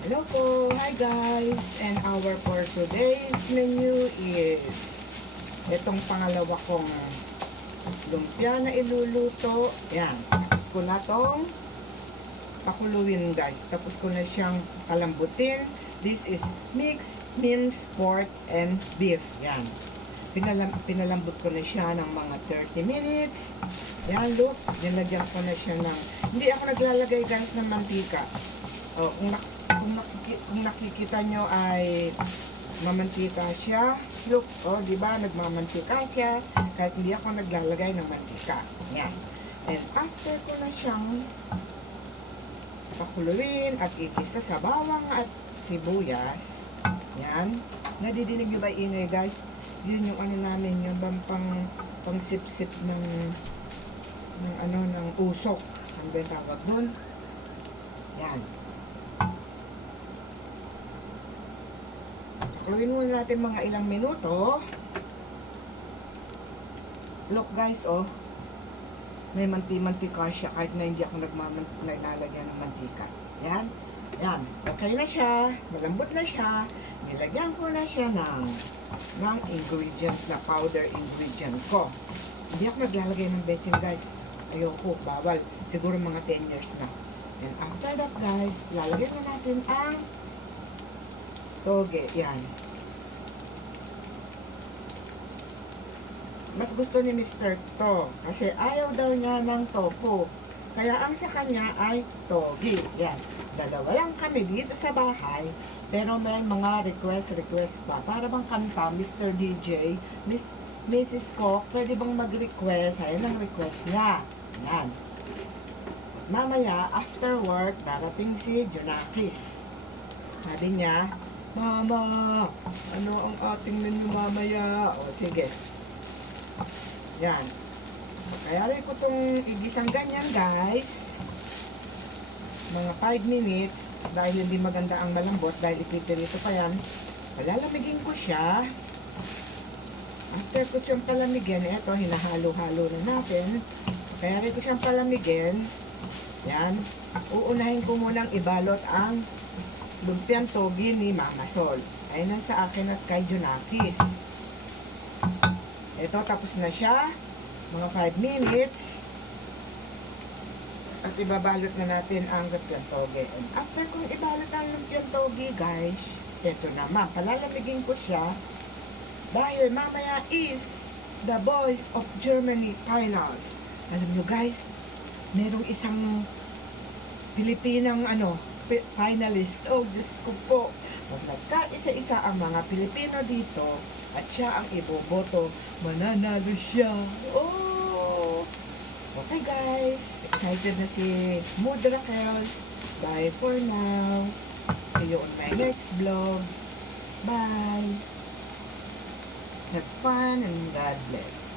Hello po! Hi guys! And our for today's menu is itong pangalawa kong lumpia na iluluto. Yan. Tapos ko na itong pakuluin guys. Tapos ko na siyang palambutin. This is mixed minced pork and beef. Yan. Pinalambot ko na siya ng mga 30 minutes. Yan, look. Nilagyan ko na siya ng... Hindi ako naglalagay guys ng mantika. O, kung nakikita nyo ay mamantika siya. Look, oh, di ba? Nagmamantika siya. Kahit hindi ako naglalagay ng mantika. Yan. And after ko na siyang pakuluin at ikisa sa bawang at sibuyas. Yan. Nadidinig nyo ba ingay guys? Yun yung ano namin, yung pang sip-sip ng usok. Ano ba yung tawag dun? Yan. Pakuluin muna natin mga ilang minuto. Look guys, oh. May mantika siya kahit na hindi ako naglalagyan ng mantika. Yan. Yan. Okay na siya. Malambot na siya. Nilagyan ko na siya ng ingredients na powder ingredient ko. Hindi ako naglalagay ng bechin guys. Ayoko. Bawal. Siguro mga 10 years na. And after that guys, lalagyan na natin ang toge. Yan. Mas gusto ni Mr. to kasi ayaw daw niya ng tofu. Kaya ang sa kanya ay toge. Yan. Dalawa lang kami dito sa bahay. Pero may mga request pa. Para bang kanta, Mr. DJ, Mrs. Cook, pwede bang mag-request? Ayan ang request niya. Yan. Mamaya, after work, darating si Junakis. Sabi niya, Mama, ano ang ating menu mamaya? O, sige. Yan. Kaya rin ko itong igisang ganyan, guys. Mga 5 minutes. Dahil hindi maganda ang malambot, dahil ipipirito pa yan. Palalamigin ko siya. After ko siyang palamigin, eto, hinahalo-halo na natin. Kaya rin ko siyang palamigin. Yan. Uunahin ko munang ibalot ang lumpiang togi ni Mama Sol. Ayun ang sa akin at kay Junakis. Ito, tapos na siya. Mga 5 minutes. At ibabalot na natin ang lumpiang togi. And after kong ibalot ang lumpiang togi, guys, ito naman, palalamigin ko siya. Dahil mamaya is the Voice of Germany finals. Alam nyo guys, merong isang Pilipinang finalist. Oh, Diyos ko po. Pag nagkaisa-isa ang mga Pilipino dito at siya ang iboboto, mananalo siya. Oh! Okay guys, excited na si Mood Raquels. Bye for now. See you on my next vlog. Bye! Have fun and God bless.